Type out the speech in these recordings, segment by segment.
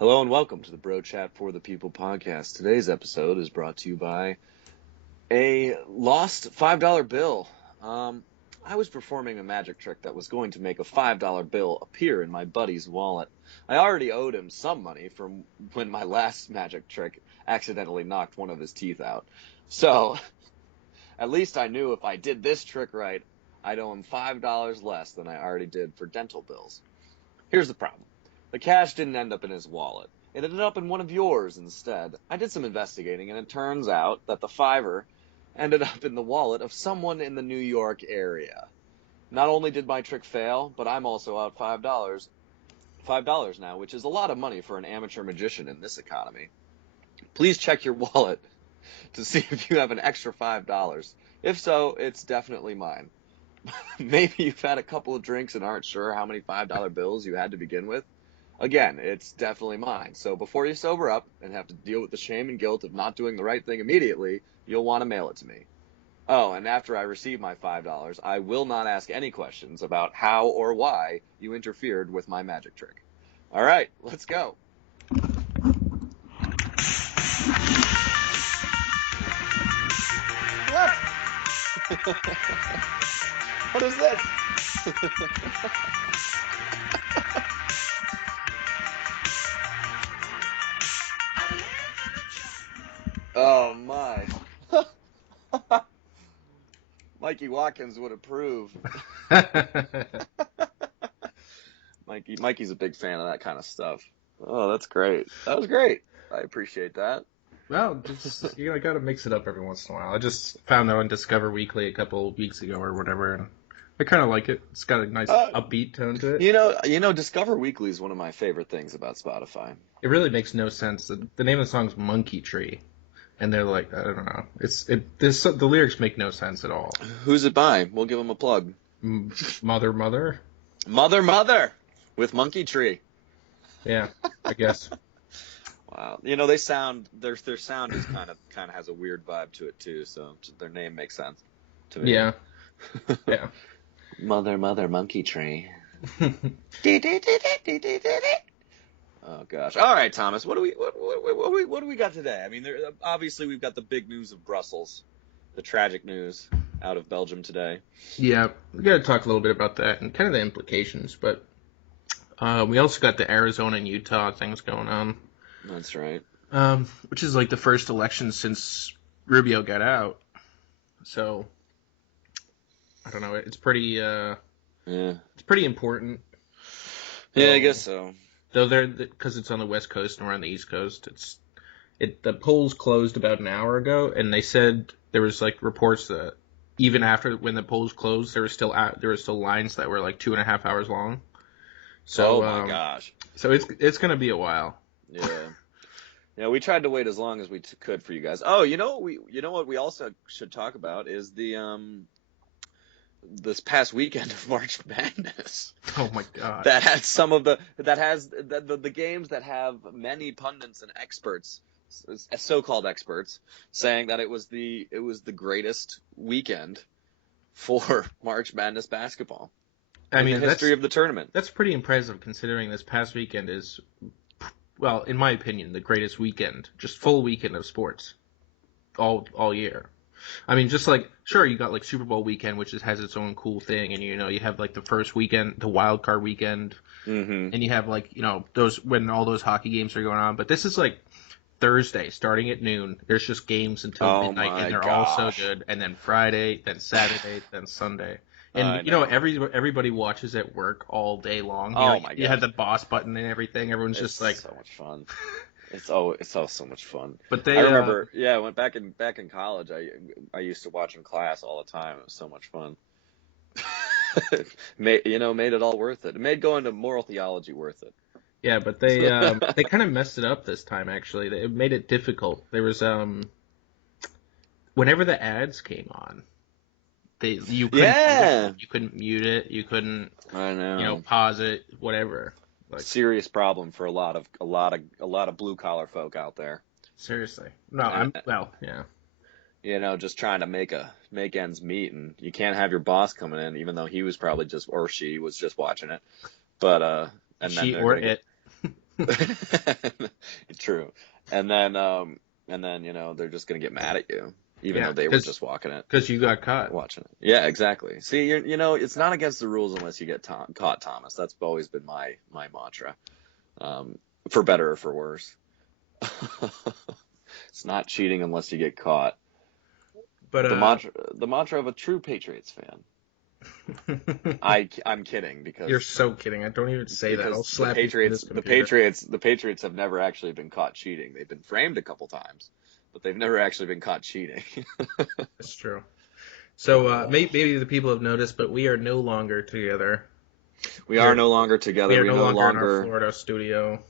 Hello and welcome to the Bro Chat for the People podcast. Today's episode is brought to you by a lost $5 bill. I was performing a magic trick that was going to make a $5 bill appear in my buddy's wallet. I already owed him some money from when my last magic trick accidentally knocked one of his teeth out. So, at least I knew if I did this trick right, I'd owe him $5 less than I already did for dental bills. Here's the problem. The cash didn't end up in his wallet. It ended up in one of yours instead. I did some investigating, and it turns out that the fiver ended up in the wallet of someone in the New York area. Not only did my trick fail, but I'm also out $5. $5 now, which is a lot of money for an amateur magician in this economy. Please check your wallet to see if you have an extra $5. If so, it's definitely mine. Maybe you've had a couple of drinks and aren't sure how many $5 bills you had to begin with. Again, it's definitely mine. So before you sober up and have to deal with the shame and guilt of not doing the right thing immediately, you'll want to mail it to me. Oh, and after I receive my $5, I will not ask any questions about how or why you interfered with my magic trick. All right, let's go. What? What is this? Oh my. Mikey Watkins would approve. Mikey's a big fan of that kind of stuff. Oh, that's great. That was great. I appreciate that. Well, you gotta mix it up every once in a while. I just found that on Discover Weekly a couple of weeks ago or whatever, and I kind of like it. It's got a nice upbeat tone to it. You know, Discover Weekly is one of my favorite things about Spotify. It really makes no sense. The name of the song is Monkey Tree, and they're like, I don't know. The lyrics make no sense at all. Who's it by? We'll give them a plug. Mother. Mother with Monkey Tree. Yeah, I guess. Wow. You know, their sound is kind of has a weird vibe to it too, so their name makes sense to me. Yeah. Yeah. Mother, Monkey Tree. Oh gosh. All right, Thomas. What do we got today? I mean, obviously we've got the big news of Brussels, the tragic news out of Belgium today. Yeah, we got to talk a little bit about that and kind of the implications, but we also got the Arizona and Utah things going on. That's right. Which is like the first election since Rubio got out. So I don't know. It's pretty. It's pretty important. Yeah, I guess so. Though because it's on the West Coast and we're on the East Coast, the polls closed about an hour ago, and they said there was like reports that even after when the polls closed, there were still lines that were like 2.5 hours long. So, oh my gosh! So it's gonna be a while. Yeah. Yeah, we tried to wait as long as we could for you guys. Oh, you know what we also should talk about is this past weekend of March Madness. Oh my god. That has the games that have many pundits and experts, so-called experts, saying that it was the greatest weekend for March Madness basketball. I mean, the history of the tournament. That's pretty impressive considering this past weekend is, well, in my opinion, the greatest weekend, just full weekend of sports, all year. I mean, just like, sure, you got like Super Bowl weekend, which has its own cool thing, and you have like the first weekend, the wild card weekend, and you have like those when all those hockey games are going on. But this is like Thursday, starting at noon. There's just games until midnight, and they're all so good. And then Friday, then Saturday, then Sunday. And everybody watches at work all day long. My god! You have the boss button and everything. Everyone's just like so much fun. It's all so much fun. But I remember, I went back in college. I used to watch in class all the time. It was so much fun. made it all worth it. It made going to moral theology worth it. Yeah, but they they kind of messed it up this time. Actually, it made it difficult. There was whenever the ads came on, you couldn't mute it. You couldn't pause it. Whatever. Like, serious problem for a lot of blue collar folk out there. Seriously, no, just trying to make ends meet, and you can't have your boss coming in, even though he was probably she was just watching it, but and she or it. True. And then they're just gonna get mad at you, even Yeah, though they were just walking it, because you got caught. watching it. Yeah, exactly. See, it's not against the rules unless you get caught, Thomas. That's always been my mantra, um, for better or for worse. It's not cheating unless you get caught. But The mantra of a true Patriots fan. I'm kidding you're because so kidding. I don't even say that. I'll the slap you through Patriots this the computer. Patriots the Patriots have never actually been caught cheating. They've been framed a couple times, but they've never actually been caught cheating. That's true. So Uh, maybe the people have noticed, but we are no longer together. we We are are no longer we together. are We no no longer in our longer Florida studio.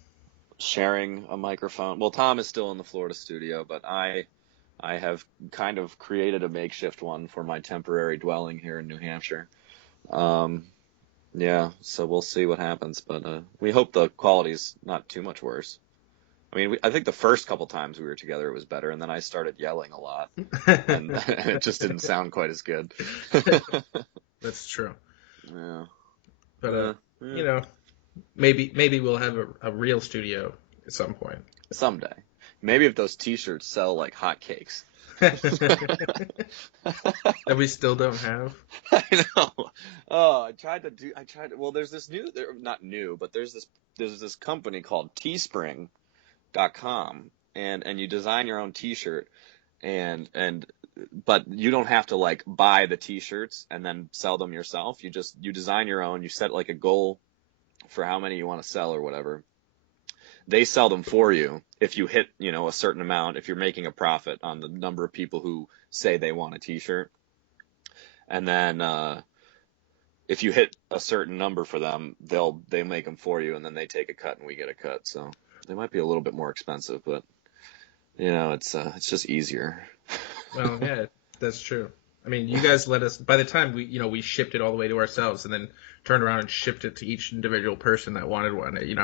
sharing a microphone. Well, Tom is still in the Florida studio, but I have kind of created a makeshift one for my temporary dwelling here in New Hampshire. Um, yeah, so we'll see what happens, but we hope the quality's not too much worse. I mean, I think the first couple times we were together it was better, and then I started yelling a lot, and, and it just didn't sound quite as good. That's true. Yeah, But yeah, yeah. you know, maybe we'll have a real studio at some point. Someday, maybe if those T-shirts sell like hotcakes. That we still don't have. I know. Oh, I tried to, well, there's this not new, but there's this company called teespring.com, and you design your own t-shirt, and but you don't have to like buy the t-shirts and then sell them yourself. You design your own, you set like a goal for how many you want to sell or whatever. They sell them for you if you hit, a certain amount, if you're making a profit on the number of people who say they want a t-shirt. And then if you hit a certain number for them, they make them for you, and then they take a cut and we get a cut. So they might be a little bit more expensive, but it's just easier. Well, yeah, that's true. I mean, you guys let us. By the time we shipped it all the way to ourselves, and then turned around and shipped it to each individual person that wanted one. We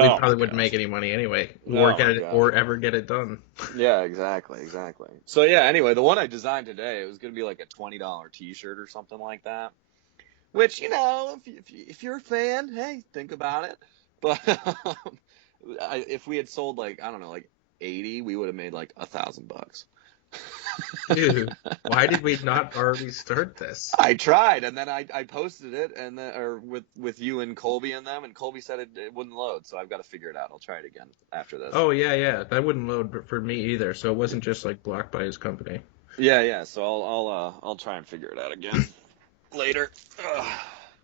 Oh my probably wouldn't gosh. make any money anyway, or Oh get my it, gosh. or ever get it done. Yeah, exactly, exactly. So yeah, anyway, the one I designed today, it was gonna be like a $20 T-shirt or something like that. Which, if you're a fan, hey, think about it. But if we had sold like, I don't know, like 80, we would have made like $1,000. Dude, why did we not already start this? I tried, and then I posted it, and then, or with you and Colby and them, and Colby said it wouldn't load, so I've got to figure it out. I'll try it again after this. Oh yeah, that wouldn't load for me either. So it wasn't just like blocked by his company. Yeah, yeah. So I'll try and figure it out again later. Ugh.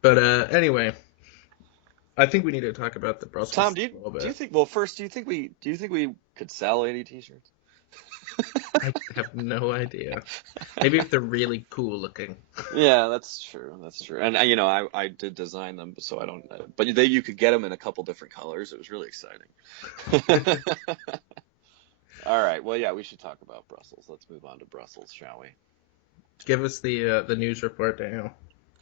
But anyway, I think we need to talk about the Tom, Brussels do you a little do you bit. think? Well, first, do you think we could sell 80 T-shirts? I have no idea. Maybe if they're really cool looking. Yeah, that's true. That's true. And I did design them, so I don't. But you could get them in a couple different colors. It was really exciting. All right. Well, yeah, we should talk about Brussels. Let's move on to Brussels, shall we? Give us the news report, Daniel.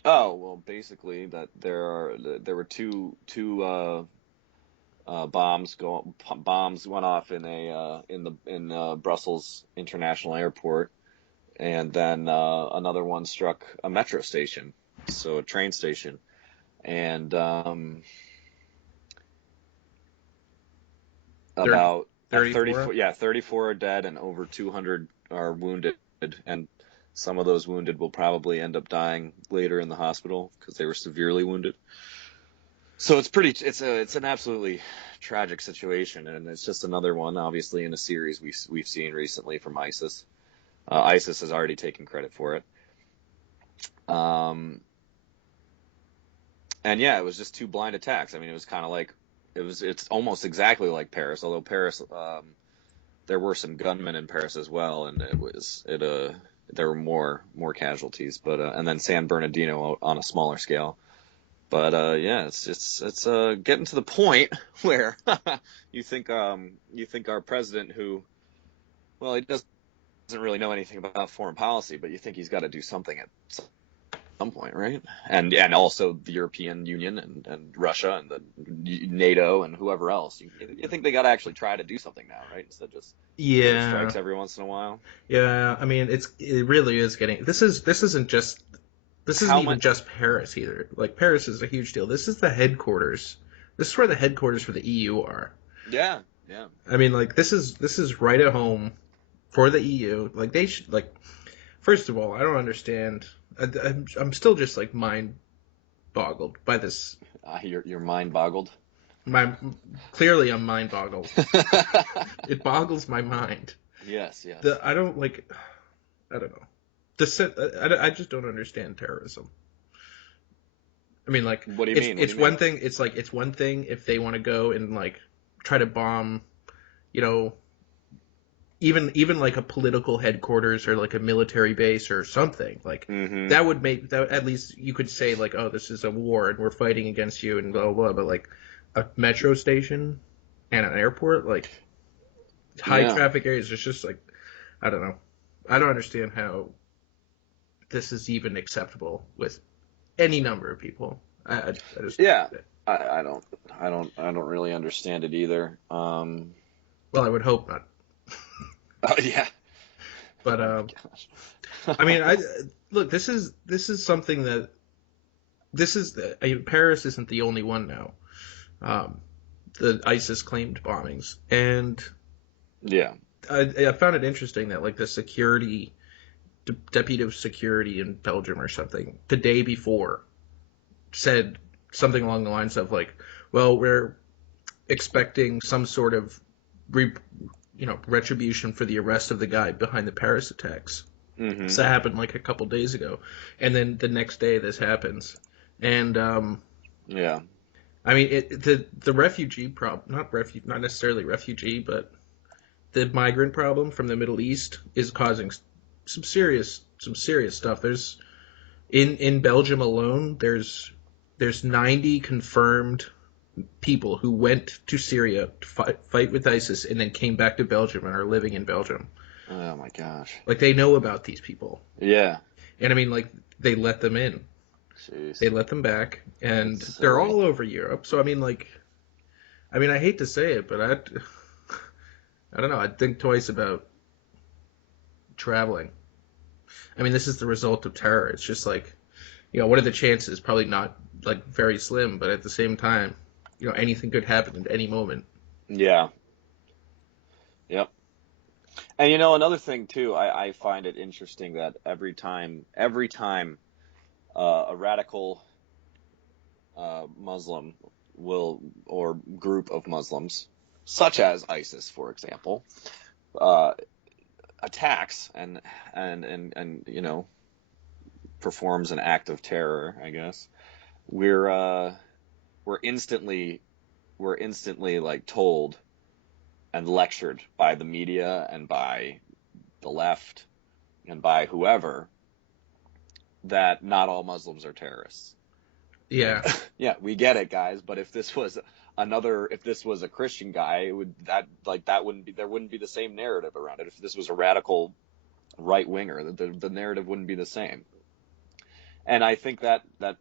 Oh, well, basically that there were two bombs went off in Brussels International Airport, and then another one struck a metro station, so a train station, and 30, about 34? 34 are dead and over 200 are wounded, and some of those wounded will probably end up dying later in the hospital because they were severely wounded. So it's an absolutely tragic situation, and it's just another one, obviously, in a series we've seen recently from ISIS. ISIS has already taken credit for it. Um, and yeah, it was just two blind attacks. I mean, it was kind of like it's almost exactly like Paris, although Paris, there were some gunmen in Paris as well, and there were more casualties, but and then San Bernardino on a smaller scale. But yeah, it's getting to the point where you think our president, who, well, he doesn't really know anything about foreign policy, but you think he's got to do something at some point, right? And also the European Union and Russia and the NATO and whoever else. You think they got to actually try to do something now, right? Instead of just Yeah. airstrikes every once in a while. Yeah, I mean it really is getting this isn't How even much? just Paris either. Like Paris is a huge deal. This is the headquarters This is where the headquarters for the EU are. Yeah, yeah. I mean, like this is right at home for the EU. Like they should like. First of all, I don't understand. I'm still just like mind boggled by this. Your mind boggled. My clearly I'm mind boggled. It boggles my mind. Yes, yes. I don't like. I don't know. I just don't understand terrorism. I mean, like, What do you mean? What do it's you mean? one thing. It's like it's one thing if they want to go and like try to bomb, you know, even like a political headquarters or like a military base or something. Like Mm-hmm. that would make that at least you could say like, oh, this is a war and we're fighting against you and blah blah. Blah. But like a metro station and an airport, like high Yeah. traffic areas, it's just like I don't know. I don't understand how this is even acceptable with any number of people. I just Yeah. I don't really understand it either. well, I would hope not. Oh yeah. But Oh my gosh. I mean, I look. This is something that Paris isn't the only one now. Um, the ISIS claimed bombings, and Yeah. I found it interesting that like the security deputy of security in Belgium or something the day before said something along the lines of like, well, we're expecting some sort of retribution for the arrest of the guy behind the Paris attacks. Mm-hmm. So that happened like a couple days ago, and then the next day this happens, and Yeah. I mean the refugee problem, not necessarily refugee, but the migrant problem from the Middle East is causing some serious stuff. There's in Belgium alone, there's 90 confirmed people who went to Syria to fight with ISIS and then came back to Belgium and are living in Belgium. Oh my gosh. Like they know about these people, Yeah. and I mean like they let them in, Jeez. they let them back, and That's they're silly. all over Europe. So I mean I hate to say it, but I don't know. I'd think twice about traveling. I mean, this is the result of terror. It's just like, what are the chances? Probably not like very slim, but at the same time, anything could happen at any moment. Yeah. Yep. And another thing too, I find it interesting that every time a radical Muslim or group of Muslims, such as ISIS, for example, uh, attacks and performs an act of terror, I guess, we're uh, we're instantly we're instantly like told and lectured by the media and by the left and by whoever that not all Muslims are terrorists. Like, Yeah, yeah, we get it, guys, but if this was a Christian guy, that wouldn't be there wouldn't be the same narrative around it. If this was a radical right winger, the narrative wouldn't be the same. And I think that I'm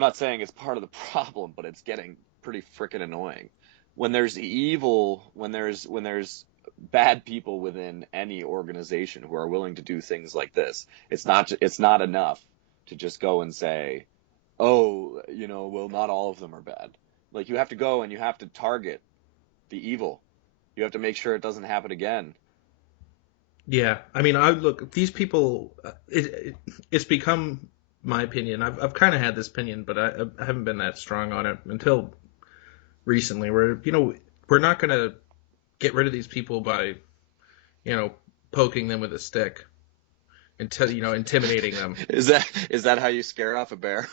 not saying it's part of the problem, but it's getting pretty freaking annoying. When there's evil, when there's bad people within any organization who are willing to do things like this, it's not enough to just go and say, "Oh, well, not all of them are bad." Like you have to go and you have to target the evil. You have to make sure it doesn't happen again. yeah. I mean, I look these people. It's become my opinion. I've kind of had this opinion, but I haven't been that strong on it until recently. Where we're not gonna get rid of these people by you know poking them with a stick and intimidating them. Is that how you scare off a bear?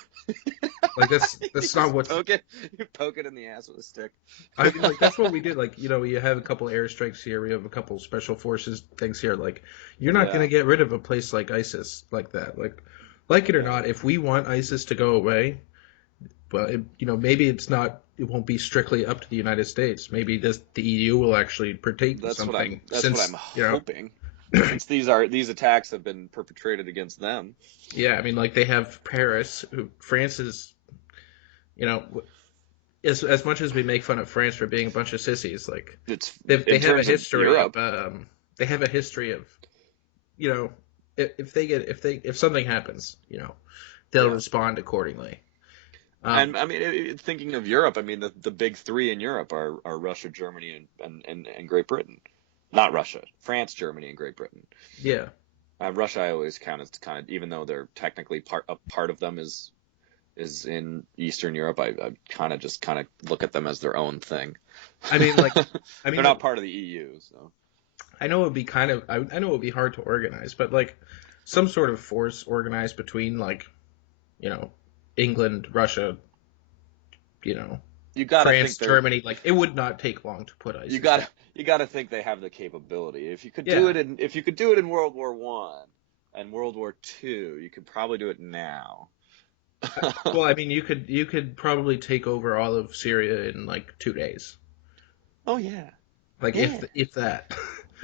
Like You that's not just what's poke it in the ass with a stick. I mean, like that's what we did. Like, we have a couple airstrikes here, we have a couple special forces things here. Like, you're not going Yeah, to get rid of a place like ISIS like that. Like it or yeah. not, if we want ISIS to go away, well, maybe it won't be strictly up to the United States. Maybe the EU will actually partake in something That's what I'm since, hoping. Since these attacks have been perpetrated against them. yeah, I mean, like they have Paris, France is, you know, as much as we make fun of France for being a bunch of sissies, like It's they in have a terms of history of Europe. you know if something happens, they'll Yeah. respond accordingly. And I mean, thinking of Europe, I mean, the big three in Europe are Russia, Germany, and Great Britain. Not Russia, France, Germany, and Great Britain. Yeah. Russia, I always count as kind of, even though they're technically a part of them is in Eastern Europe. I kind of look at them as their own thing. I mean, like, They're not part of the EU, so. I know it would be I know it would be hard to organize, but like some sort of force organized between like, you know, England, Russia, you know, You gotta France, think they're Germany, like it would not take long to put you ISIS down. gotta think they have the capability. Yeah. If you could do it in World War I and World War II, you could probably do it now. Well, I mean, you could probably take over all of Syria in like 2 days, Oh yeah, like yeah, if that.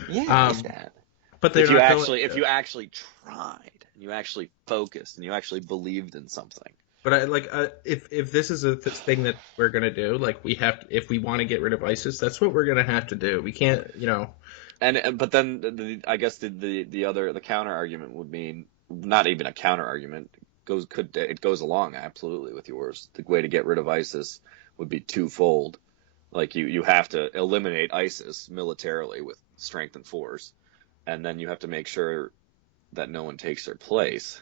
yeah. If Um, that. but they're not going If to. you actually tried, and you actually focused, and you actually believed in something. But if this is a thing that we're gonna do, like we have to, if we want to get rid of ISIS, that's what we're gonna have to do. We can't, But then I guess the counter argument would mean not even a counter argument it goes along absolutely with yours. The way to get rid of ISIS would be twofold. Like you have to eliminate ISIS militarily with strength and force, and then you have to make sure that no one takes their place.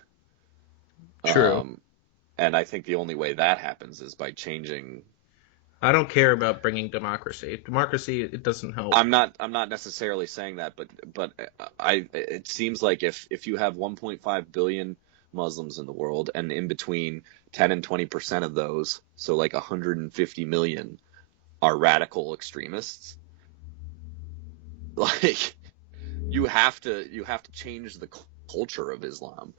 True. Um, and I think the only way that happens is by changing. I don't care about bringing democracy. Democracy, it doesn't help. I'm not necessarily saying that, but it seems like if you have 1.5 billion Muslims in the world, and in between 10 and 20% of those, so like 150 million, are radical extremists, like you have to change the culture of Islam.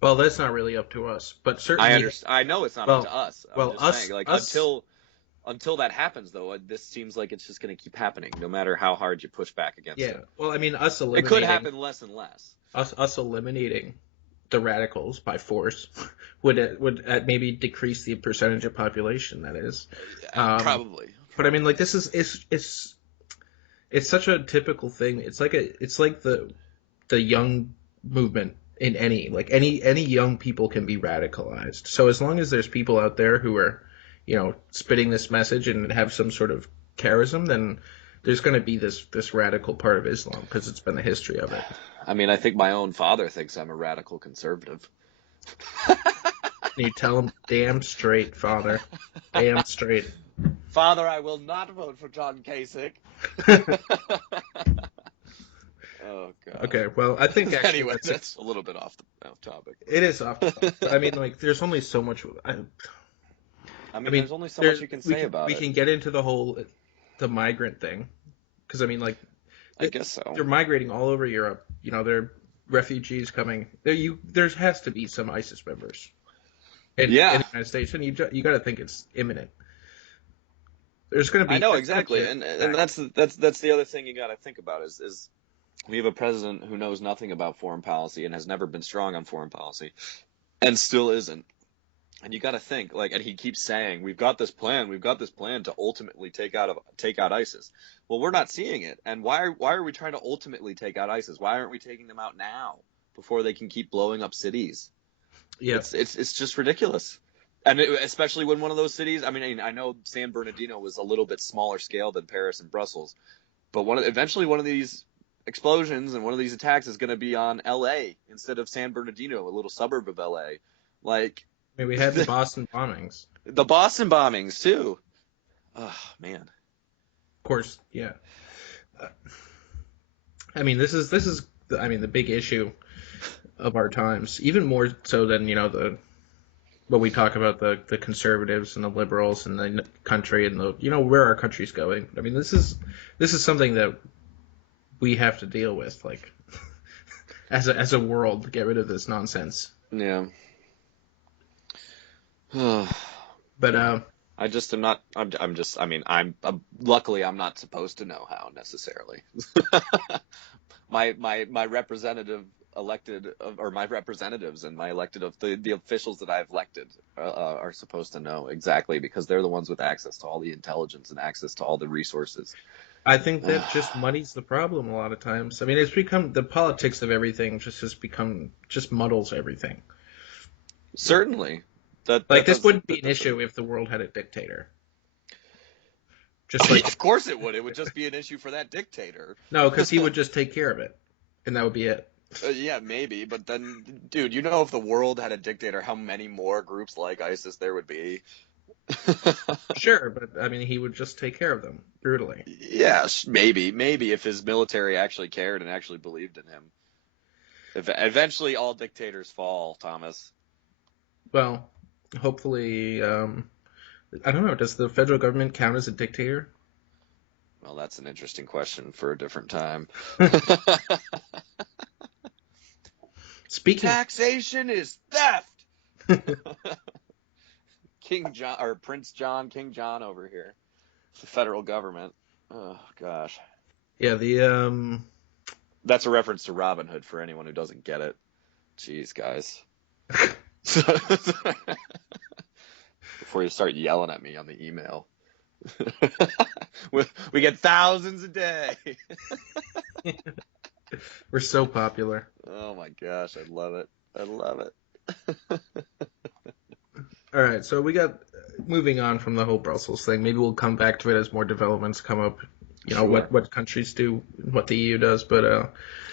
Well, that's not really up to us, but I certainly, understand. I know it's not up well, to us. I'm well, just saying, us, like us, until that happens, though, this seems like it's just going to keep happening, no matter how hard you push back against yeah. it. Well, I mean, It could happen less and less. us eliminating the radicals by force would maybe decrease the percentage of population that is. Probably. But I mean, like this is it's such a typical thing. It's like the young movement in any young people can be radicalized. So as long as there's people out there who are, spitting this message and have some sort of charism, then there's going to be this radical part of Islam because it's been the history of it. I mean, I think my own father thinks I'm a radical conservative. You tell him, damn straight, father, damn straight. Father, I will not vote for John Kasich. Oh God. Okay, well, I think actually Anyway, that's a little bit off topic. it is off the top. But I mean, like, there's only so much. I mean, there's only so much you can say about we it. can get into the migrant thing, because I mean, like, I guess so. they're migrating all over Europe. They're refugees coming. There has to be some ISIS members in the United States, and you got to think it's imminent. There's going to be. I know exactly, and that's the other thing you got to think about is we have a president who knows nothing about foreign policy and has never been strong on foreign policy, and still isn't. And you got to think, like, and he keeps saying, we've got this plan to ultimately take out ISIS. Well, we're not seeing it. And why are we trying to ultimately take out ISIS? Why aren't we taking them out now before they can keep blowing up cities? Yeah. It's just ridiculous. And especially when one of those cities, I mean, I know San Bernardino was a little bit smaller scale than Paris and Brussels, but eventually one of these explosions and one of these attacks is going to be on LA instead of San Bernardino, a little suburb of LA. Like, I mean, we had the Boston bombings. The Boston bombings too. Oh man. Of course, yeah. I mean, this is the big issue of our times, even more so than what we talk about, the conservatives and the liberals and the country and where our country's going. I mean, this is something that we have to deal with, like, as a world, to get rid of this nonsense. Yeah. But I just am not. I mean, luckily I'm not supposed to know how necessarily. my representative elected, or my representatives and my elected of the officials that I've elected are supposed to know exactly, because they're the ones with access to all the intelligence and access to all the resources. I think that just muddies the problem a lot of times. I mean, it's become the politics of everything just muddles everything. Certainly. Like, that this does wouldn't be that an does issue if the world had a dictator. Just like, Of course it would. It would just be an issue for that dictator. no, because he would just take care of it, and that would be it. Yeah, maybe, but then, dude, you know, if the world had a dictator, how many more groups like ISIS there would be? Sure, but I mean, he would just take care of them brutally. Yes, maybe if his military actually cared and actually believed in him. Eventually, all dictators fall, Thomas. Well, hopefully, I don't know. Does the federal government count as a dictator? Well, that's an interesting question for a different time. Speaking, Taxation is theft. King John or Prince John, King John over here. The federal government. Oh gosh. yeah, the That's a reference to Robin Hood for anyone who doesn't get it. Jeez, guys. Before you start yelling at me on the email. We get thousands a day. we're so popular. Oh my gosh, I love it. I love it. All right, so we got moving on from the whole Brussels thing. Maybe we'll come back to it as more developments come up. You know Sure. what countries do, what the EU does. But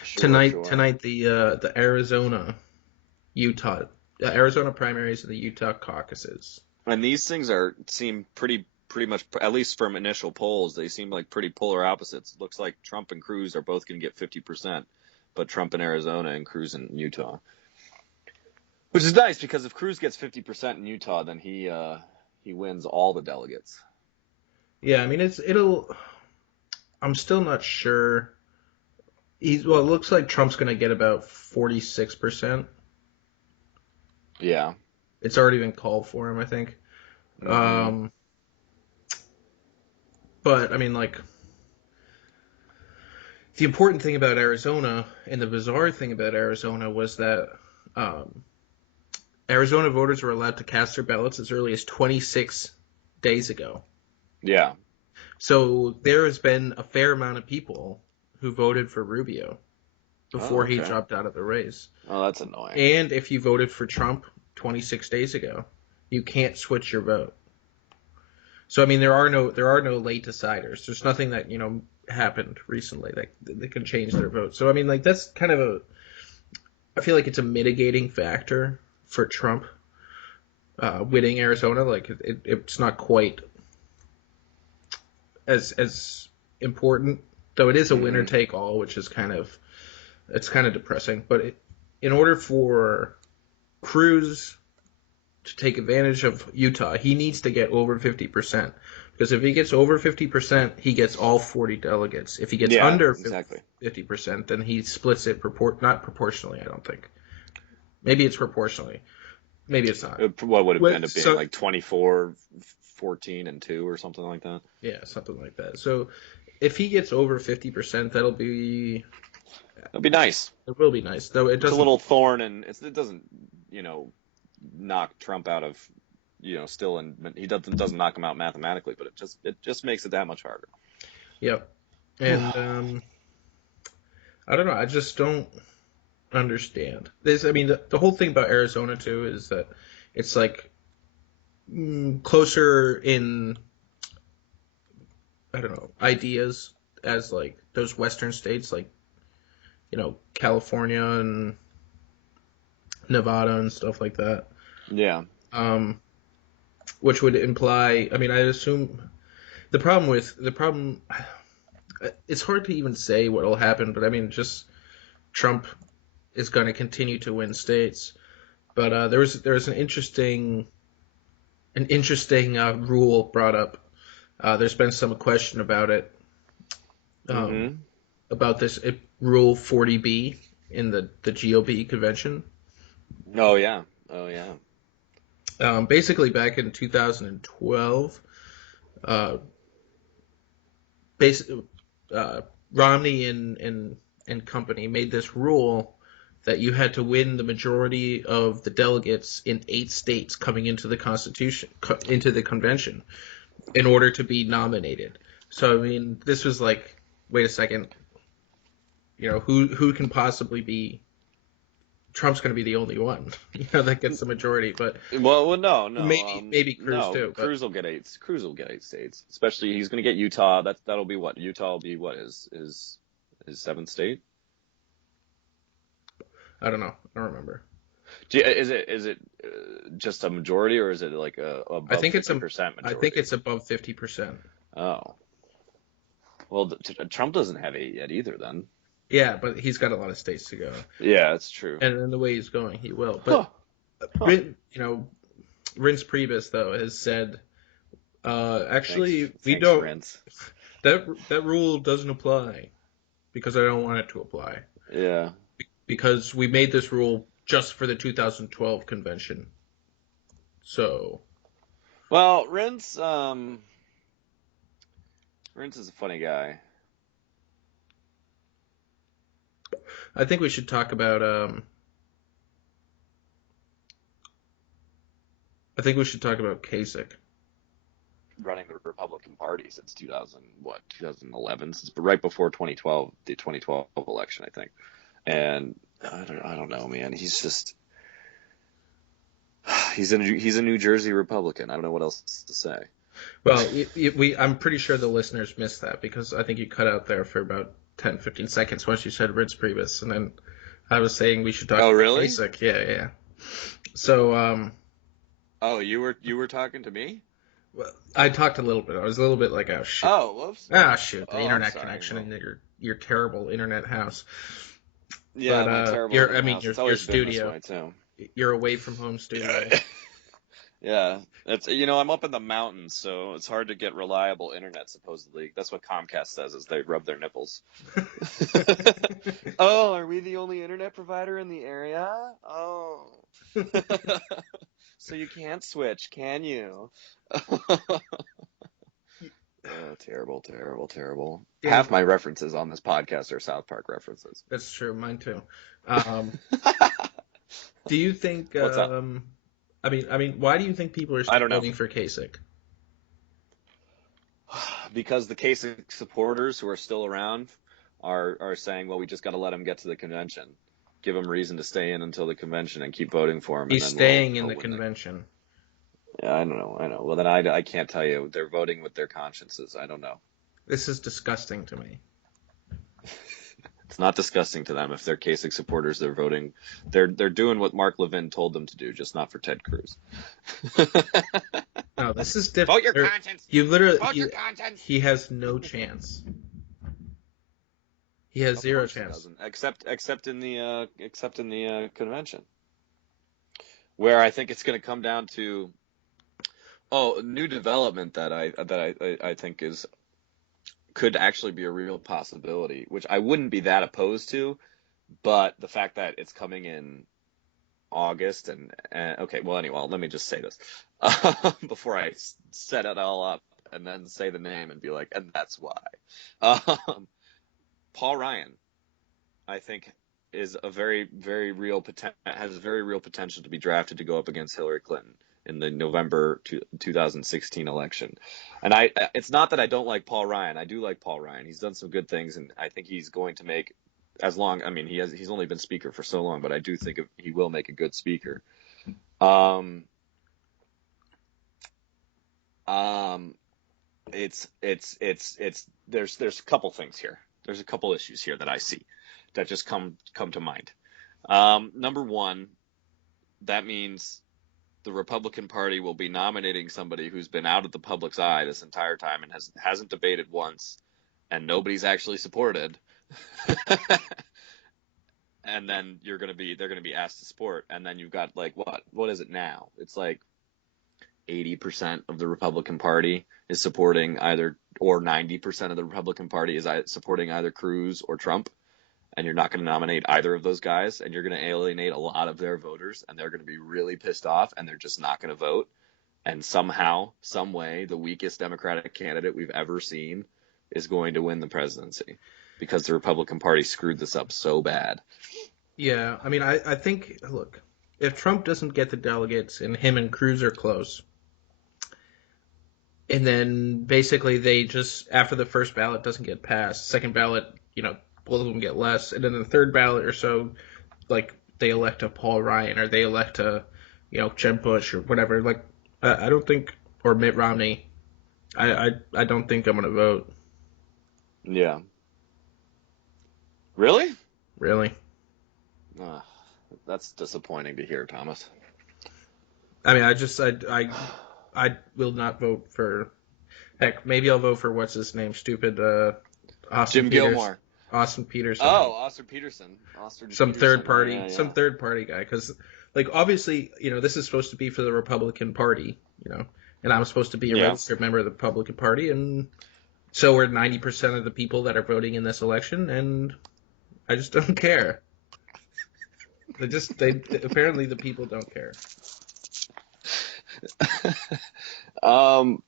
Sure. tonight the Arizona primaries and the Utah caucuses. And these things seem pretty much, at least from initial polls, they seem like pretty polar opposites. It looks like Trump and Cruz are both going to get 50%, but Trump in Arizona and Cruz in Utah. Which is nice because if Cruz gets 50% in Utah, then he wins all the delegates. Yeah, I mean it'll. I'm still not sure. It looks like Trump's going to get about 46%. Yeah. It's already been called for him, I think. Mm-hmm. But I mean, like, the important thing about Arizona and the bizarre thing about Arizona was that um, Arizona voters were allowed to cast their ballots as early as 26 days ago. Yeah. So there has been a fair amount of people who voted for Rubio Oh, before he okay. dropped out of the race. Oh, that's annoying. And if you voted for Trump 26 days ago, you can't switch your vote. So I mean, there are no late deciders. There's nothing that happened recently that they can change their vote. So I mean, like, that's kind of I feel like it's a mitigating factor for Trump winning Arizona. Like, it's not quite as important, though it is a winner Mm-hmm. take all, which is kind of depressing. But in order for Cruz to take advantage of Utah, he needs to get over 50%. Because if he gets over 50%, he gets all 40 delegates. If he gets Yeah, under exactly. 50%, then he splits it not proportionally, I don't think. Maybe it's proportionally. Maybe it's not. What would it end up being, So like 24, 14, and 2 or something like that? yeah, something like that. So if he gets over 50%, That'd be nice. it will be nice. Though it It's a doesn't. little thorn, and it doesn't, knock Trump out of, still, and he doesn't knock him out mathematically, but it just makes it that much harder. Yep. And I don't know. I just don't understand this. I mean, the whole thing about Arizona too is that it's like closer in, I don't know, ideas as like those Western states, like California and Nevada and stuff like that. Yeah. Um, which would imply, I mean, I assume the problem. It's hard to even say what will happen, but I mean, just Trump is going to continue to win states. But there was an interesting rule brought up. There's been some question about it, um, Mm-hmm. about this Rule 40B in the GOP convention. Oh yeah. Oh yeah. Basically, back in 2012, uh, basically, uh, Romney and company made this rule that you had to win the majority of the delegates in 8 states coming into the convention in order to be nominated. So I mean, this was like, wait a second, who can possibly be Trump's going to be the only one, that gets the majority. But Well, no, maybe Cruz no. too. But Cruz will get eight. Cruz will get 8 states. Especially, he's going to get Utah. That'll be what Utah will be. What is seventh state? I don't know. I don't remember. Is it just a majority, or is it like a I above think it's 50% I think majority? it's above 50%. Oh, well, Trump doesn't have 8 yet either. Then. Yeah, but he's got a lot of states to go, Yeah, that's true. and in the way he's going, he will. Huh. But Huh. Rince Priebus though has said, actually, we Thanks, don't. Rents. That rule doesn't apply because I don't want it to apply. Yeah. Because we made this rule just for the 2012 convention. So, Well, Rents is a funny guy. I think we should talk about Kasich. Running the Republican Party since 2011, since right before 2012, the 2012 election, I think. And I don't know, man. He's a New Jersey Republican. I don't know what else to say. Well, I'm pretty sure the listeners missed that because I think you cut out there for about 10, 15 seconds once you said Rince Priebus, and then I was saying we should talk Oh, about really? Kasich. Yeah. So, Oh, you were talking to me? well, I talked a little bit. I was a little bit like, oh shit. Oh, whoops. Shoot, the Oh, I'm internet sorry. connection Well, in your terrible internet house. yeah, But my terrible internet house. It's your always been this studio. way too. You're away from home studio. Yeah, I'm up in the mountains, so it's hard to get reliable internet. Supposedly, that's what Comcast says, is they rub their nipples. Oh, are we the only internet provider in the area? Oh, so you can't switch, can you? Oh, terrible, terrible, terrible. Yeah, Half my references on this podcast are South Park references. that's true. Mine too. Do you think? What's up? Why do you think people are I still don't know. voting for Kasich? Because the Kasich supporters who are still around are saying, well, we just got to let him get to the convention, give him reason to stay in until the convention, and keep voting for him. He's And then staying in he'll the win convention. Yeah, I don't know. I know. Well, then I can't tell you. They're voting with their consciences. I don't know. This is disgusting to me. It's not disgusting to them. If they're Kasich supporters, they're voting. They're doing what Mark Levin told them to do, just not for Ted Cruz. No, this is different. Vote your conscience. You literally. Vote your conscience. He has no chance. He has zero chance. Except in the convention, where I think it's going to come down to new development that I think could actually be a real possibility, which I wouldn't be that opposed to, but the fact that it's coming in August and okay, well, anyway, let me just say this before I set it all up and then say the name and be like, and that's why. Paul Ryan, I think, is a very, very real has very real potential to be drafted to go up against Hillary Clinton in the November 2016 election. And it's not that I don't like Paul Ryan. I do like Paul Ryan. He's done some good things, and I think he's going to make he's only been speaker for so long, but I do think he will make a good speaker. It's there's a couple things here. There's a couple issues here that I see that just come to mind. Number one, that means the Republican Party will be nominating somebody who's been out of the public's eye this entire time and hasn't debated once, and nobody's actually supported. And then they're going to be asked to support, and then you've got like what is it now? It's like 80% of the Republican Party is supporting either, or 90% of the Republican Party is supporting either Cruz or Trump, and you're not going to nominate either of those guys, and you're going to alienate a lot of their voters, and they're going to be really pissed off, and they're just not going to vote. And somehow, some way, the weakest Democratic candidate we've ever seen is going to win the presidency because the Republican Party screwed this up so bad. Yeah, I think, look, if Trump doesn't get the delegates and him and Cruz are close, and then basically they just, after the first ballot doesn't get passed, second ballot, both of them get less, and then the third ballot or so, like, they elect a Paul Ryan or they elect a, Jeb Bush or whatever. Like, I don't think, or Mitt Romney. I don't think I'm gonna vote. Yeah. Really? Really. Uh, that's disappointing to hear, Thomas. I mean, I will not vote for. Heck, maybe I'll vote for what's his name, stupid Austin Jim Peters, Gilmore. Austin Peterson, Oh, Austin Peterson. Austin some Peterson. third Yeah, party, yeah, some yeah. third party guy. Because, like, obviously, this is supposed to be for the Republican Party, and I'm supposed to be a Yeah. registered member of the Republican Party, and so are 90% of the people that are voting in this election, and I just don't care. They apparently the people don't care. um,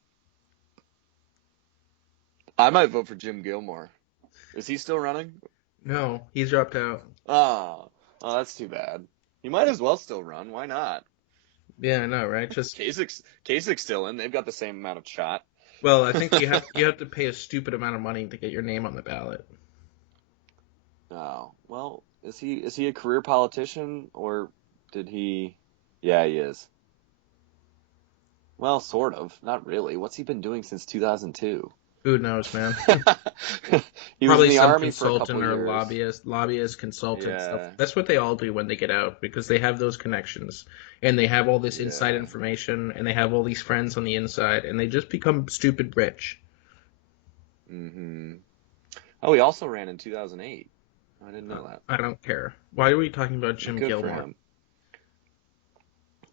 I might vote for Jim Gilmore. Is he still running? No, he's dropped out. Oh, that's too bad. He might as well still run. Why not? Yeah, I know, right? Just Kasich's still in. They've got the same amount of shot. well, I think you have to pay a stupid amount of money to get your name on the ballot. Oh, well, is he a career politician or did he? Yeah, he is. Well, sort of. Not really. What's he been doing since 2002? Who knows, man? He was in Probably the some army for a couple consultant or years. lobbyist, consultant stuff. Yeah, That's what they all do when they get out because they have those connections and they have all this inside yeah. information and they have all these friends on the inside and they just become stupid rich. Hmm. Oh, he also ran in 2008. I didn't know that. I don't care. Why are we talking about Jim Good for Gilmore? him.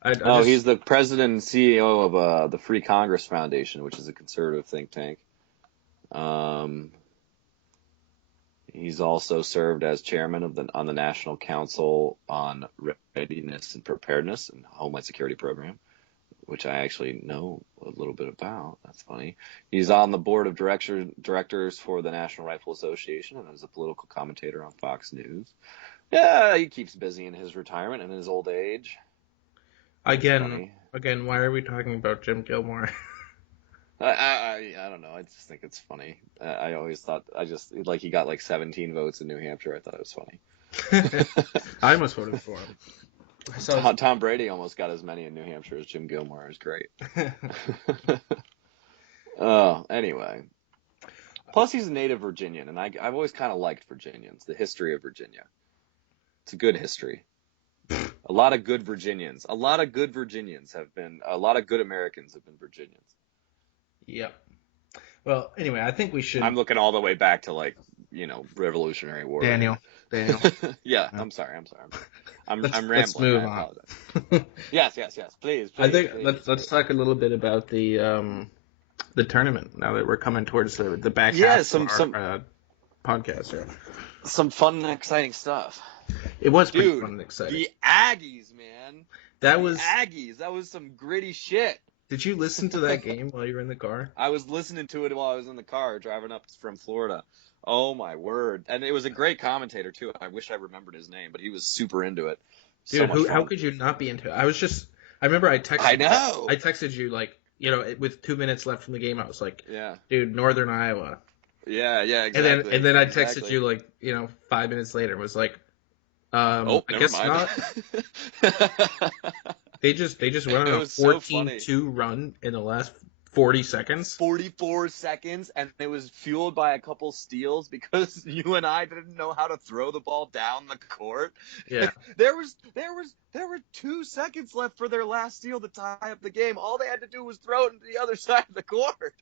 I Oh, just he's the president and CEO of the Free Congress Foundation, which is a conservative think tank. Um, he's also served as chairman on the National Council on Readiness and Preparedness and Homeland Security Program, which I actually know a little bit about. That's funny. He's on the board of directors for the National Rifle Association and is a political commentator on Fox News. Yeah, he keeps busy in his retirement and his old age. That's again, funny. again, why are we talking about Jim Gilmore? I don't know. I just think it's funny. I always thought he got like 17 votes in New Hampshire. I thought it was funny. I almost voted for him. Tom Brady almost got as many in New Hampshire as Jim Gilmore. It was great. Oh, anyway. Plus, he's a native Virginian, and I've always kind of liked Virginians, the history of Virginia. It's a good history. A lot of good Virginians. A lot of good Americans have been Virginians. Yep. Well, anyway, I think we should. I'm looking all the way back to Revolutionary War. Daniel. Yeah, I'm sorry. I'm rambling. Let's move I on. apologize. Yes. Please. I think please. let's talk a little bit about the tournament now that we're coming towards the back Yeah, half of our podcast here. some fun and exciting stuff. It was pretty Dude, fun and exciting. the Aggies, man. That was some gritty shit. Did you listen to that game while you were in the car? I was listening to it while I was in the car driving up from Florida. Oh my word. And it was a great commentator too. I wish I remembered his name, but he was super into it. Dude, how could you not be into it? I remember I texted I know. I texted you with 2 minutes left from the game. I was like, yeah. Dude, Northern Iowa. Yeah, exactly. And then I texted you 5 minutes later and was like, I guess mind. not. They just went on a 14-2 run in the last 40 seconds. 44 seconds, and it was fueled by a couple steals because you and I didn't know how to throw the ball down the court. Yeah. There were 2 seconds left for their last steal to tie up the game. All they had to do was throw it into the other side of the court.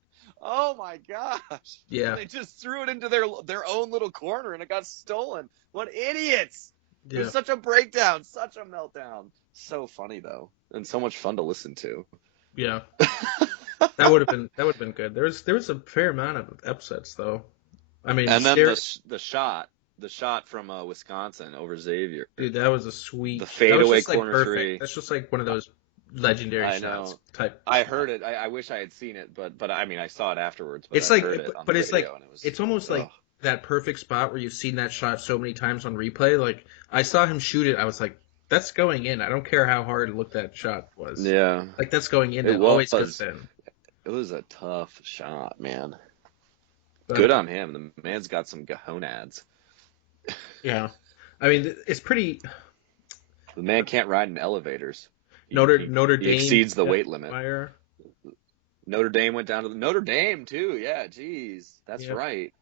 Oh my gosh. Yeah. They just threw it into their own little corner and it got stolen. What idiots. Yeah. It was such a breakdown, such a meltdown. So funny though, and so much fun to listen to. Yeah. That would have been good. There was a fair amount of upsets though. I mean, and then the shot from Wisconsin over Xavier. Dude, that was a sweet. The fadeaway corner three. That's just like one of those legendary shots type. I heard it. I wish I had seen it, but I mean I saw it afterwards. But it's I like, heard it on but the it's radio, like and it was, it's almost like that perfect spot where you've seen that shot so many times on replay. Like I saw him shoot it, I was like, that's going in. I don't care how hard look that shot was. Yeah, like that's going in. It always goes in. It was a tough shot, man. But, good on him. The man's got some gonads. Yeah, I mean it's pretty. The man can't ride in elevators. Notre He Dame exceeds the weight limit. fire. Notre Dame went down to the Notre Dame too. Yeah, geez, that's Yep. right.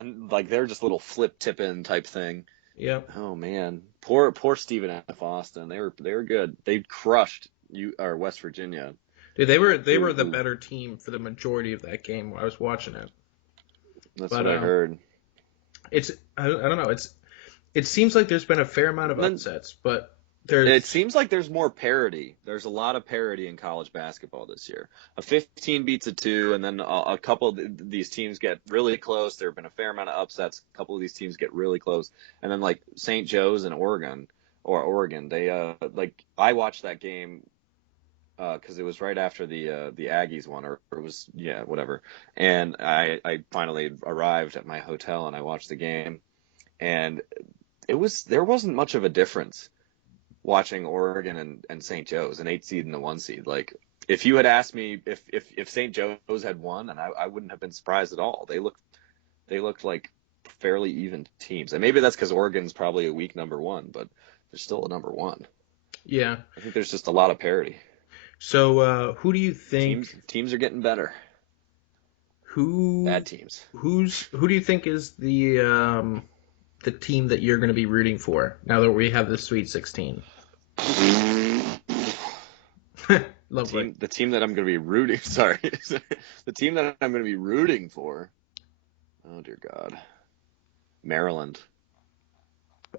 And like they're just little flip tipping type thing. Yep. Oh man, poor Stephen F. Austin. They were good. They crushed West Virginia. Dude, they were the Who better team for the majority of that game when I was watching it. That's But what I heard. it's I don't know. It seems like there's been a fair amount of Then upsets, but it there's seems like there's more parity. There's a lot of parity in college basketball this year. A 15 beats a 2, and then a couple of these teams get really close. There have been a fair amount of upsets. A couple of these teams get really close, and then like St. Joe's and Oregon, they like I watched that game because it was right after the Aggies won, or it was whatever. And I finally arrived at my hotel and I watched the game, and there wasn't much of a difference watching Oregon and St. Joe's, an 8 seed and a 1 seed. Like if you had asked me if St. Joe's had won, and I wouldn't have been surprised at all. They looked like fairly even teams, and maybe that's because Oregon's probably a weak number one, but they're still a number one. yeah. I think there's just a lot of parity. So who do you Teams think teams are getting better. who Bad teams. who do you think is the team that you're going to be rooting for now that we have the Sweet 16? Lovely. The team that I'm going to be rooting. Sorry, the team that I'm going to be rooting for. Oh dear God, Maryland. A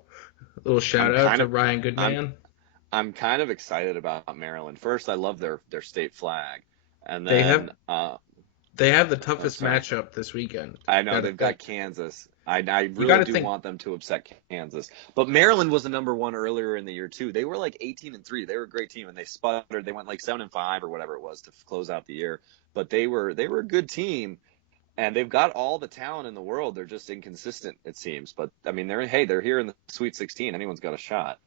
little shout I'm out kind to of Ryan I'm Goodman. I'm kind of excited about Maryland. First, I love their state flag, and They have then they have the oh toughest sorry, matchup this weekend. I know Gotta, they've gotta, got Kansas. I you really got to do think. want them to upset Kansas, but Maryland was the number one earlier in the year too. They were like 18-3. They were a great team, and they sputtered. They went like 7-5 or whatever it was to close out the year. But they were a good team, and they've got all the talent in the world. They're just inconsistent, it seems. But I mean, they're here in the Sweet 16. Anyone's got a shot.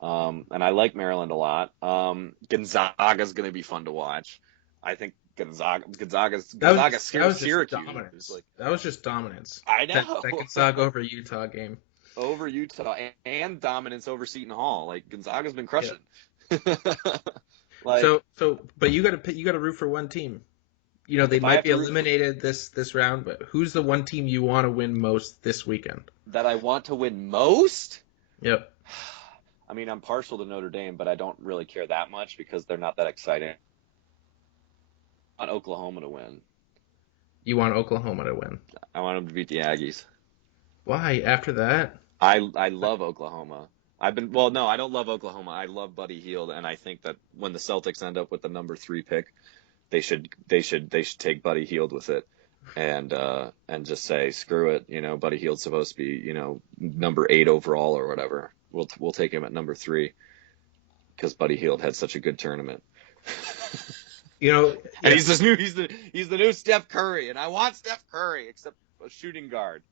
And I like Maryland a lot. Gonzaga's going to be fun to watch. I think Gonzaga That scares was just Syracuse. dominance. That was just dominance. I That know. Gonzaga over Utah game. Over Utah and dominance over Seton Hall. Like Gonzaga's been Yeah. crushing. Like But you gotta root for one team. You know they if I might have be to root eliminated this round, but who's the one team you want to win most this weekend? that I want to win most. Yep. I mean, I'm partial to Notre Dame, but I don't really care that much because they're not that exciting. I want Oklahoma to win. You want Oklahoma to win. I want them to beat the Aggies. Why? After that? I love Oklahoma. No, I don't love Oklahoma. I love Buddy Hield, and I think that when the Celtics end up with the number 3 pick, they should take Buddy Hield with it, and just say screw it. Buddy Hield's supposed to be number 8 overall or whatever. We'll take him at number 3 because Buddy Hield had such a good tournament. And yeah. He's the new Steph Curry, and I want Steph Curry except a shooting guard.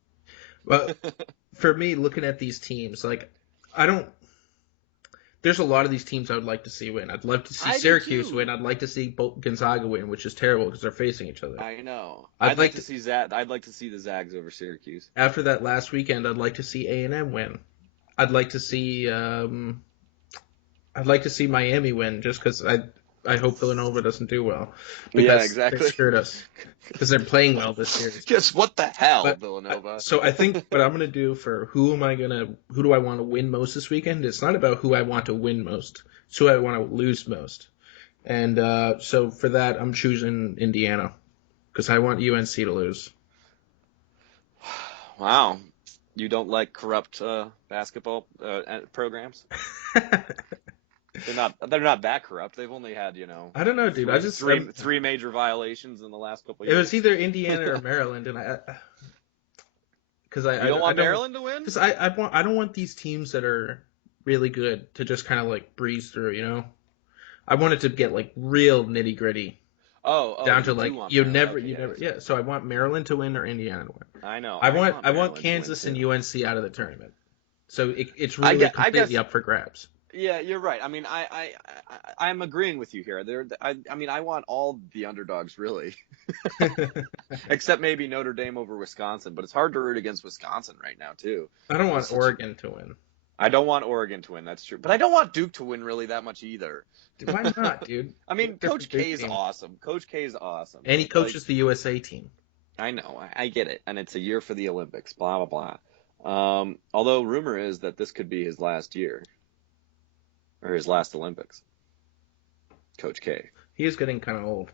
Well, for me, looking at these teams, like I don't. There's a lot of these teams I would like to see win. I'd love to see Syracuse win. I'd like to see Gonzaga win, which is terrible because they're facing each other. I know. I'd like to see Zag. I'd like to see the Zags over Syracuse. After that last weekend, I'd like to see A&M win. I'd like to see Miami win just because I hope Villanova doesn't do well. Yeah, exactly. They screwed us because they're playing well this year. Just what the hell, Villanova? So I think what I'm gonna do for who do I want to win most this weekend? It's not about who I want to win most. It's who I want to lose most. And so for that, I'm choosing Indiana because I want UNC to lose. Wow. You don't like corrupt basketball programs? They're not that corrupt. They've only had I don't know, dude. Three major violations in the last couple of years. It was either Indiana or Maryland, and I don't want Maryland to win. Because I don't want these teams that are really good to just kind of like breeze through. I want it to get like real nitty gritty. Down to like you never. Yeah. So I want Maryland to win or Indiana to win. I know. I want Kansas and UNC out of the tournament. So it's really completely up for grabs. Yeah, you're right. I mean, I'm agreeing with you here. I want all the underdogs really, except maybe Notre Dame over Wisconsin. But it's hard to root against Wisconsin right now too. I don't want Oregon to win. I don't want Oregon to win. That's true, but I don't want Duke to win really that much either. Why not, dude? I You're mean, a different Coach K Duke is team. awesome. Coach K is awesome, And he but like, coaches the USA team. I know, I get it, and it's a year for the Olympics. Blah blah blah. Although rumor is that this could be his last year or his last Olympics. Coach K. He is getting kind of old.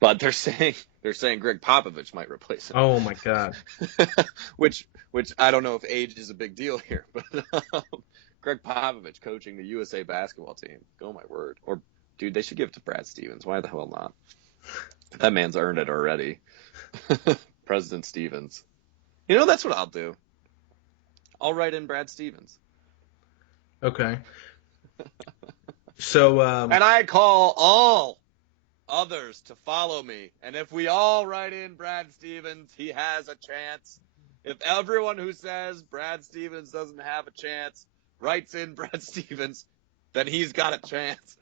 But they're saying Greg Popovich might replace him. Oh my God. which I don't know if age is a big deal here, but Greg Popovich coaching the USA basketball team. Oh my word. Or dude, they should give it to Brad Stevens. Why the hell not? That man's earned it already. President Stevens. You know, that's what I'll do. I'll write in Brad Stevens. Okay. So And I call all others to follow me. And if we all write in Brad Stevens, he has a chance. If everyone who says Brad Stevens doesn't have a chance writes in Brad Stevens, then he's got a chance.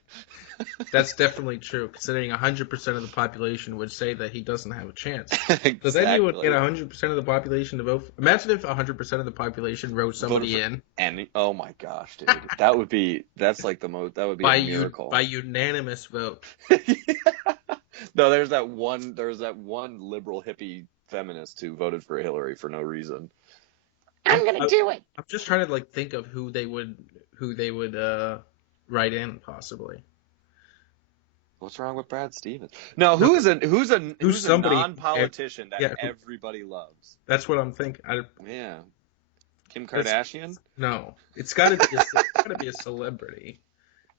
that's definitely true, considering 100% of the population would say that he doesn't have a chance. Exactly. So then you would get 100% of the population to vote. Imagine if 100% of the population wrote somebody in. And oh my gosh, dude, that would be a miracle. By unanimous vote. No, there's that one liberal hippie feminist who voted for Hillary for no reason. I'm gonna do it. I'm just trying to think of who they would write in possibly. What's wrong with Brad Stevens? No, who's a non-politician that everybody loves? That's what I'm thinking. Yeah, Kim Kardashian? No, it's got to be a celebrity.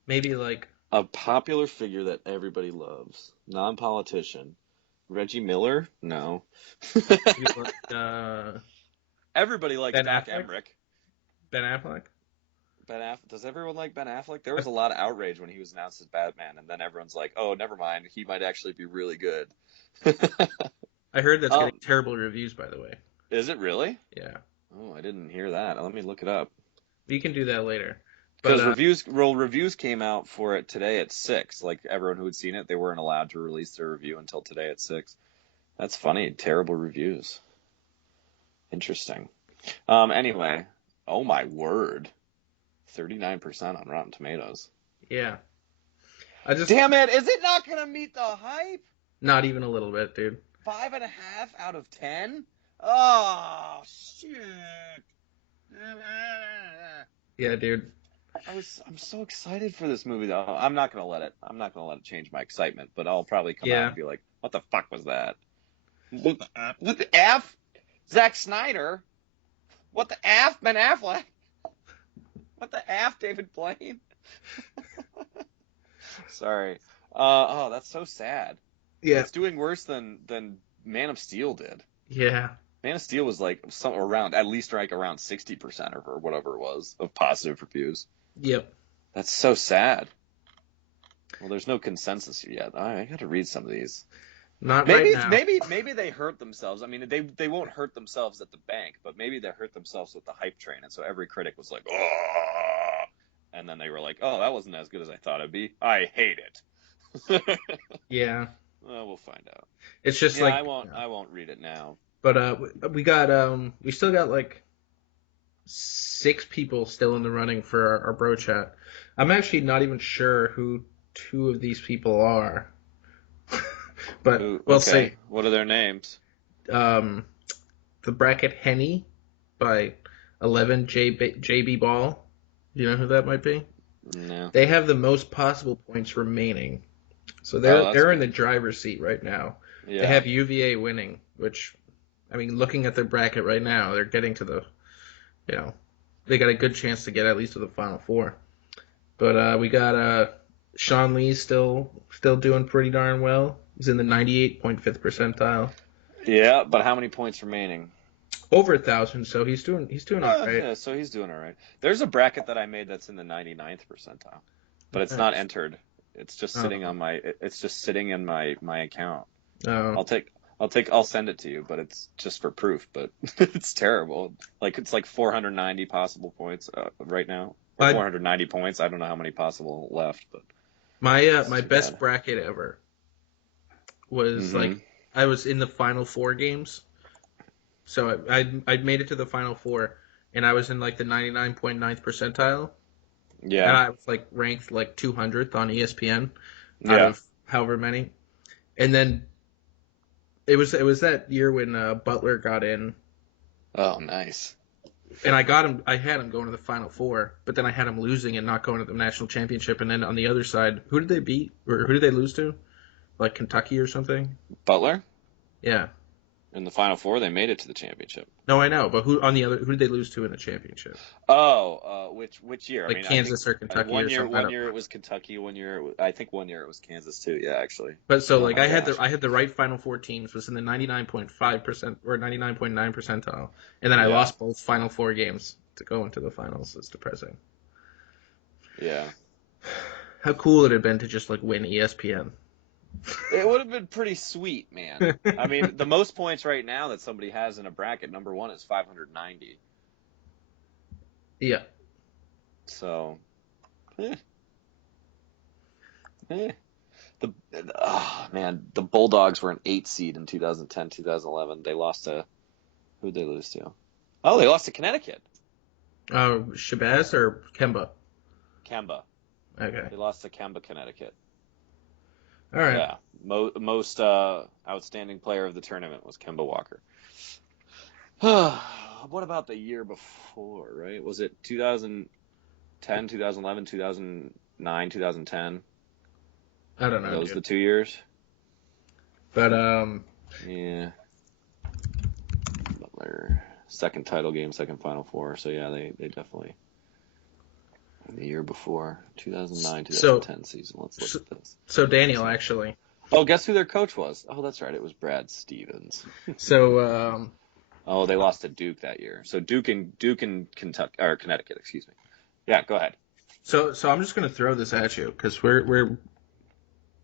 Maybe like a popular figure that everybody loves, non-politician. Reggie Miller? No. Everybody likes Doc Emmerich. Ben Affleck? Does everyone like Ben Affleck? There was a lot of outrage when he was announced as Batman, and then everyone's like, "Oh, never mind. He might actually be really good." I heard that's getting terrible reviews, by the way. Is it really? Yeah. Oh, I didn't hear that. Let me look it up. We can do that later. Because reviews came out for it today at 6. Like everyone who had seen it, they weren't allowed to release their review until today at 6. That's funny. Terrible reviews. Interesting. Anyway, oh my word. 39% on Rotten Tomatoes. Yeah. Damn it, is it not going to meet the hype? Not even a little bit, dude. 5.5 out of 10? Oh, shit. Yeah, dude. I'm so excited for this movie, though. I'm not going to let it change my excitement, but I'll probably come out and be like, what the fuck was that? What the F? Zack Snyder? What the F? Ben Affleck? What the F, David Blaine? Sorry. Oh, that's so sad. Yeah. It's doing worse than Man of Steel did. Yeah. Man of Steel was at least around 60% or whatever it was of positive reviews. Yep. That's so sad. Well, there's no consensus yet. I got to read some of these. Right now. Maybe they hurt themselves. I mean, they won't hurt themselves at the bank, but maybe they hurt themselves with the hype train, and so every critic was like, "Oh," and then they were like, "Oh, that wasn't as good as I thought it'd be. I hate it." Yeah. Well, we'll find out. It's just I won't read it now. But we still got 6 people still in the running for our bro chat. I'm actually not even sure who 2 of these people are. But we'll see. What are their names? The bracket Henny by 11 JB Ball. Do you know who that might be? No. They have the most possible points remaining. So they're in the driver's seat right now. Yeah. They have UVA winning, which, I mean, looking at their bracket right now, they're getting to they got a good chance to get at least to the Final Four. But we got Sean Lee still doing pretty darn well. He's in the 98.5th percentile. Yeah, but how many points remaining? Over 1,000, so he's doing all right. Yeah, so he's doing all right. There's a bracket that I made that's in the 99th percentile, but it's not entered. It's just sitting on in my account. Oh. I'll send it to you, but it's just for proof. But it's terrible. It's 490 possible points right now. Or 490 points. I don't know how many possible left, but my best bracket ever was I was in the final 4 games. So I made it to the final 4, and I was in like the 99.9th percentile, and Yeah. I was like ranked like 200th on ESPN out Yeah. of however many. And then it was that year when Butler got in, Oh, nice. and I had him going to the Final Four, but then I had him losing and not going to the national championship. And then on the other side, who did they beat or who did they lose to? Like Kentucky or something? Butler Yeah. in the Final Four, they made it to the championship. No, I know, but who did they lose to in the championship? Oh, which year? I Like mean, I think Kansas or Kentucky one or year something. I one don't year it remember. was Kentucky, I think one year it was Kansas too. Yeah, actually. But so Oh like my gosh. I had the right Final Four teams was in the 99.5% or 99.9 percentile, and then I Yeah. lost both Final Four games to go into the finals. It's depressing. Yeah. How cool would it have been to just like win ESPN? It would have been pretty sweet, man. I mean, the most points right now that somebody has in a bracket, number one is 590. Yeah. So, eh, eh. The oh man, the Bulldogs were an 8 seed in 2010, 2011. They lost to who'd they lose to? Oh, they lost to Connecticut. Shabazz or Kemba? Kemba. Okay. They lost to Kemba, Connecticut. All right. Yeah, most outstanding player of the tournament was Kemba Walker. What about the year before, right? Was it 2010, 2011, 2009, 2010? I don't Are know, those dude. the 2 years? But Yeah. Butler. Second title game, second Final Four. So yeah, they definitely the year before 2009, so 2010 season. Let's look so, at this. so Let's Daniel see. actually. Oh, guess who their coach was? Oh, that's right. It was Brad Stevens. So Oh, they lost to Duke that year. So Duke and Kentucky or Connecticut, excuse me. Yeah, go ahead. so I'm just gonna throw this at you because we're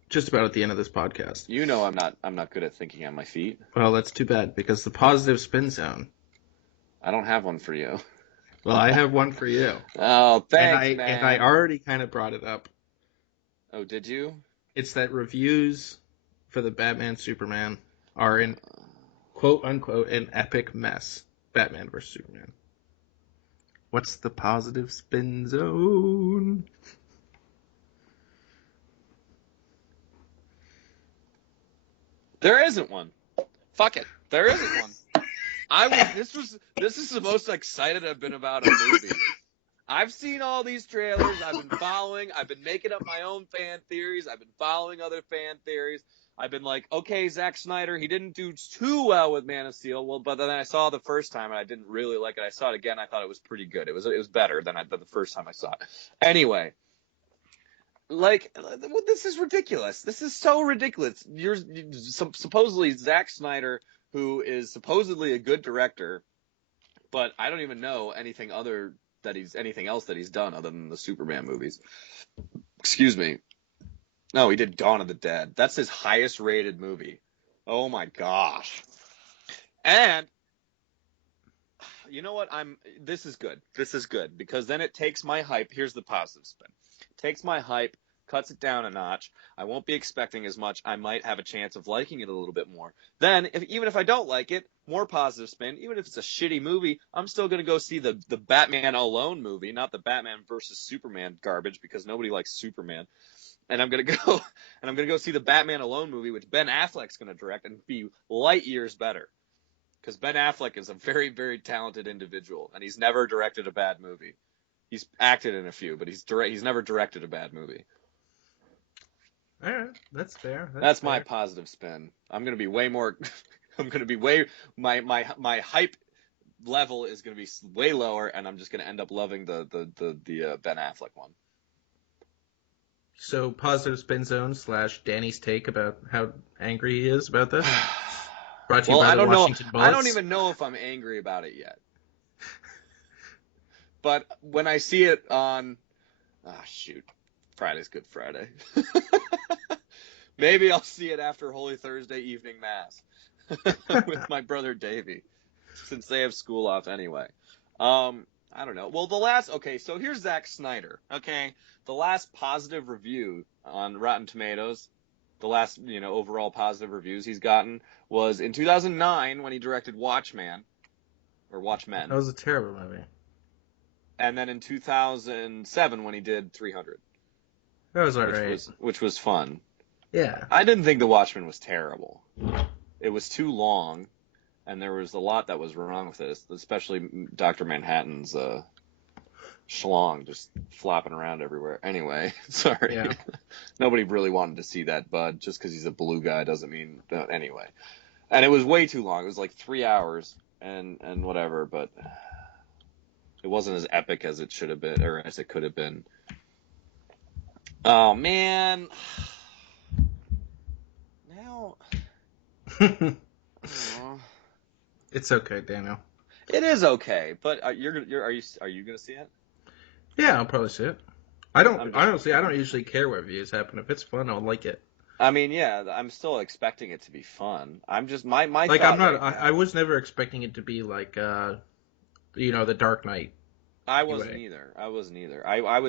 just about at the end of this podcast. You know I'm not good at thinking on my feet. Well, that's too bad because the positive spin zone. I don't have one for you. Well, I have one for you, Oh, and thanks, I man. already kind of brought it up. Oh, did you? It's that reviews for the Batman Superman are in quote unquote an epic mess. Batman versus Superman. What's the positive spin zone? There isn't one. Fuck it. There isn't one. This is the most excited I've been about a movie. I've seen all these trailers. I've been making up my own fan theories. I've been following other fan theories. I've been like, okay, Zack Snyder, he didn't do too well with Man of Steel. Well, but then I saw it the first time and I didn't really like it. I saw it again. I thought it was pretty good. It was better than the first time I saw it. Anyway, like, this is ridiculous. This is so ridiculous. Supposedly Zack Snyder, who is supposedly a good director, but I don't even know anything else that he's done other than the Superman movies. Excuse me. No, he did Dawn of the Dead. That's his highest rated movie. Oh my gosh. And you know what? This is good. This is good because then it takes my hype. Here's the positive spin. It takes my hype, cuts it down a notch. I won't be expecting as much. I might have a chance of liking it a little bit more. Then, even if I don't like it, more positive spin. Even if it's a shitty movie, I'm still gonna go see the Batman Alone movie, not the Batman versus Superman garbage because nobody likes Superman. And I'm gonna go and I'm gonna go see the Batman Alone movie, which Ben Affleck's gonna direct and be light years better because Ben Affleck is a very, very talented individual, and he's never directed a bad movie. He's acted in a few, but he's never directed a bad movie. All right, that's fair. That's my positive spin. I'm gonna be way more. I'm gonna be way my hype level is gonna be way lower, and I'm just gonna end up loving the Ben Affleck one. So positive spin zone / Danny's take about how angry he is about this. Brought to you Well, by I the don't know. Washington I don't Bullets. even know if I'm angry about it yet. But when I see it on, shoot, Friday's Good Friday. Maybe I'll see it after Holy Thursday evening mass with my brother Davey, since they have school off anyway. I don't know. Well, so here's Zack Snyder. Okay, the last positive review on Rotten Tomatoes, the last overall positive reviews he's gotten was in 2009 when he directed Watchmen or That Watchmen. was a terrible movie. and then in 2007 when he did 300, That was alright. which was fun. Yeah. I didn't think The Watchmen was terrible. It was too long, and there was a lot that was wrong with it, especially Dr. Manhattan's schlong just flopping around everywhere. Anyway, sorry. Yeah. Nobody really wanted to see that, bud. Just because he's a blue guy doesn't mean anyway. And it was way too long. It was like 3 hours and whatever, but it wasn't as epic as it should have been, or as it could have been. Oh man. Now. Oh. It's okay, Daniel. It is okay, but are you gonna see it? Yeah, I'll probably see it. I don't usually care what reviews happen. If it's fun, I'll like it. I mean, yeah, I'm still expecting it to be fun. I'm just my Like thought I'm not. right now, I was never expecting it to be like the Dark Knight. I wasn't either. I was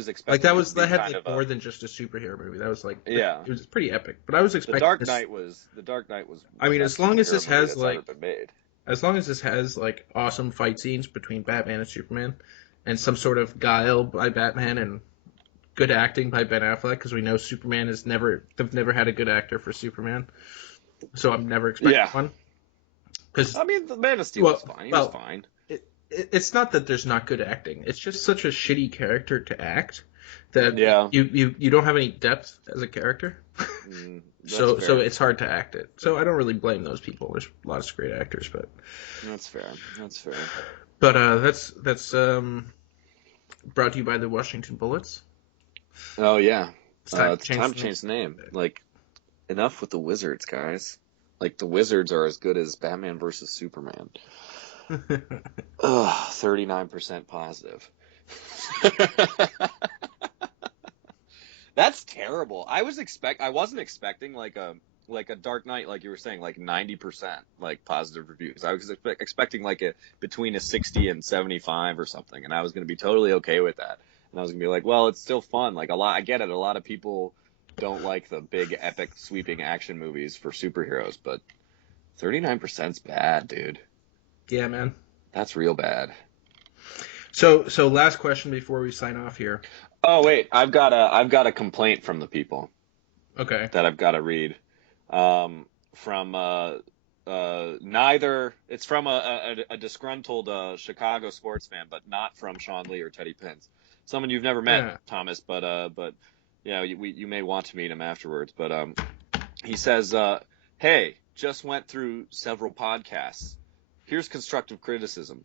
expecting Like that it to be had kind like of more than just a superhero movie. That was like yeah. it was pretty epic. But I was expecting The Dark Knight was I mean, the as best long as superhero this movie has that's like ever been made. as long as this has like awesome fight scenes between Batman and Superman, and some sort of guile by Batman and good acting by Ben Affleck, because we know Superman they've never had a good actor for Superman, so I'm never expecting one. Because I mean, the Man of Steel was fine. He was fine. It's not that there's not good acting. It's just such a shitty character to act that you don't have any depth as a character. So it's hard to act it. So I don't really blame those people. There's lots of great actors, but that's fair. But that's brought to you by the Washington Bullets. Oh yeah, it's time to change the name. Like, enough with the Wizards, guys. Like, the Wizards are as good as Batman versus Superman. 39% positive. That's terrible. I wasn't expecting like a Dark Knight, like you were saying, like 90% like positive reviews. I was expecting like between a 60 and 75 or something, and I was going to be totally okay with that. And I was going to be like, well, it's still fun. Like, I get it. A lot of people don't like the big epic sweeping action movies for superheroes, but 39%'s bad, dude. Yeah, man. That's real bad. So last question before we sign off here. Oh wait, I've got a complaint from the people. Okay. That I've got to read. From neither. It's from a disgruntled Chicago sports fan, but not from Sean Lee or Teddy Pence. Someone you've never met, Thomas, but yeah, you may want to meet him afterwards. But he says, "Hey, just went through several podcasts. Here's constructive criticism.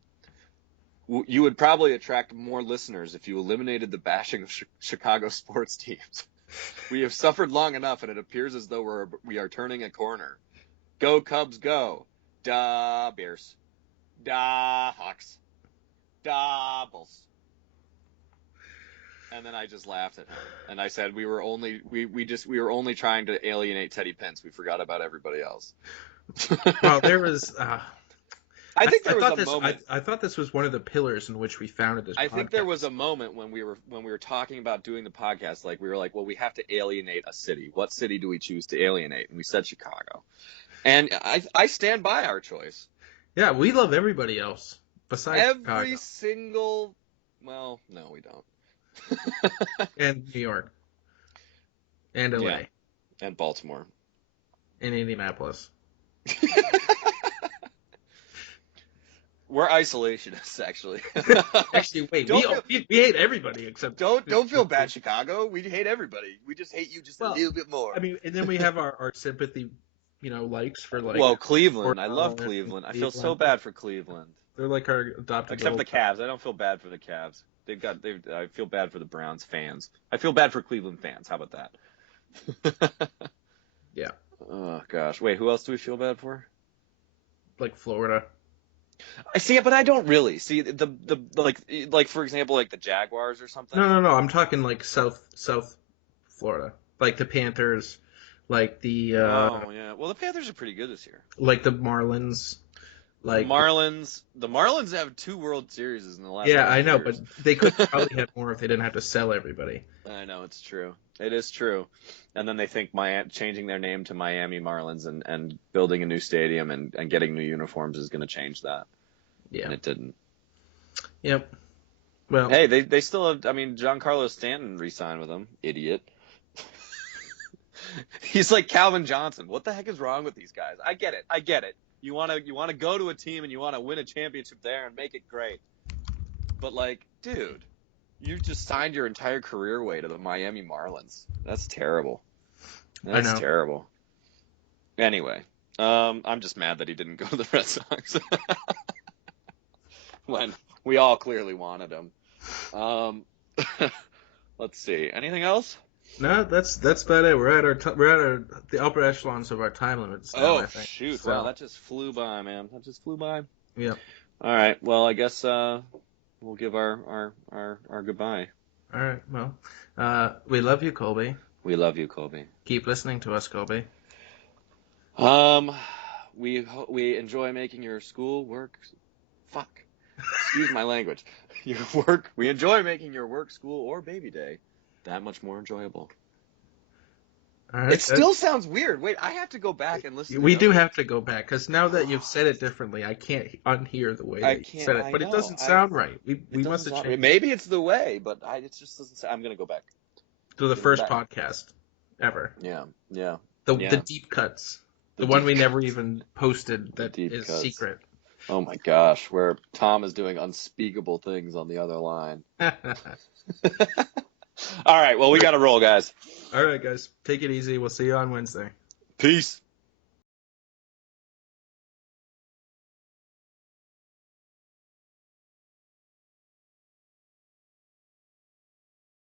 You would probably attract more listeners if you eliminated the bashing of Chicago sports teams. We have suffered long enough, and it appears as though we are turning a corner. Go Cubs, go! Da Bears, da Hawks, da Bulls." And then I just laughed at him, and I said we were only trying to alienate Teddy Pence. We forgot about everybody else. Well, there was. I thought this was one of the pillars in which we founded this podcast. I think there was a moment when we were talking about doing the podcast, like we were like, well, we have to alienate a city. What city do we choose to alienate? And we said Chicago. And I stand by our choice. Yeah, we love everybody else besides every Chicago. Single. Well, no, we don't. And New York. And LA. Yeah. And Baltimore. And Indianapolis. We're isolationists, actually. Actually, wait. We hate everybody except. Don't feel bad, Chicago. We hate everybody. We just hate you a little bit more. I mean, and then we have our sympathy, likes for like. Well, Cleveland. I love Cleveland. I feel so bad for Cleveland. They're like our adopted. Except for the Cavs. I don't feel bad for the Cavs. I feel bad for the Browns fans. I feel bad for Cleveland fans. How about that? Yeah. Oh gosh. Wait, who else do we feel bad for? Like Florida. I see it, but I don't really see the like for example, like the Jaguars or something. No. I'm talking like South Florida, like the Panthers, like the. Oh yeah. Well, the Panthers are pretty good this year. Like the Marlins. Like the Marlins have 2 World Series in the last. Yeah, I know, years. but they could probably have more if they didn't have to sell everybody. I know, it's true. It is true. And then they think changing their name to Miami Marlins and building a new stadium and getting new uniforms is going to change that. Yeah. And it didn't. Yep. Well, Hey, they still have. I mean, Giancarlo Stanton re-signed with them. Idiot. He's like Calvin Johnson. What the heck is wrong with these guys? I get it. I get it. You wanna go to a team and you wanna win a championship there and make it great. But like, dude, you just signed your entire career away to the Miami Marlins. That's terrible. I That's know. terrible. Anyway, I'm just mad that he didn't go to the Red Sox when we all clearly wanted him. Um, let's see. Anything else? No, that's about it. We're at the upper echelons of our time limits now, I Oh think. shoot! Wow, So, that just flew by, man. That just flew by. yeah. All right. Well, I guess we'll give our goodbye. All right. Well, we love you, Colby. We love you, Colby. Keep listening to us, Colby. Um, we enjoy making your school work. Fuck. Excuse my language. Your work. We enjoy making your work, school, or baby day that much more enjoyable. All right. It still sounds weird. Wait, I have to go back and listen to We the do other. have to go back because now that you've said it differently, I can't unhear the way I that you can't. said it. I But it know. doesn't I. sound right. It We must doesn't have sound. changed Maybe it's the way, but it just doesn't. I'm gonna go back. to the Give it first back. podcast ever. Yeah. Yeah. The Yeah. deep cuts. The The one deep. we never even posted The that deep is cuts. secret. Oh my gosh, where Tom is doing unspeakable things on the other line. All All right, well, we got to roll, guys. right, guys. Take it easy. We'll see you on Wednesday. Peace.